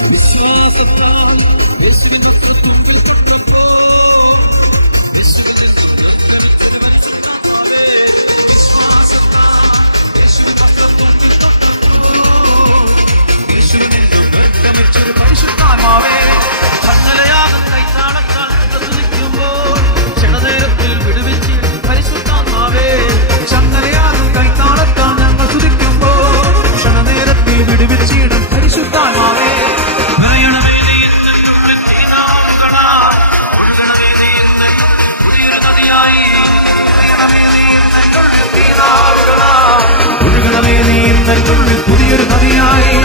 വിശ്വാസത്താൽ യേശുവിൻ മക്കൾ തൊട്ടപ്പോ പരിശുദ്ധാത്മാവേ ചങ്ങലയാകും കൈത്താളത്താൽ തുതിക്കുമ്പോൾ ക്ഷണനേരത്തിൽ വിടുവിച്ച് പരിശുദ്ധാത്മാവേ ചങ്ങലയാകും കൈത്താളത്താൽ ഞങ്ങൾ തുതിക്കുമ്പോൾ ക്ഷണനേരത്തിൽ വിടുവിച്ചിടും പരിശുദ്ധാത്മാവേ പുതിയൊരു നദിയായി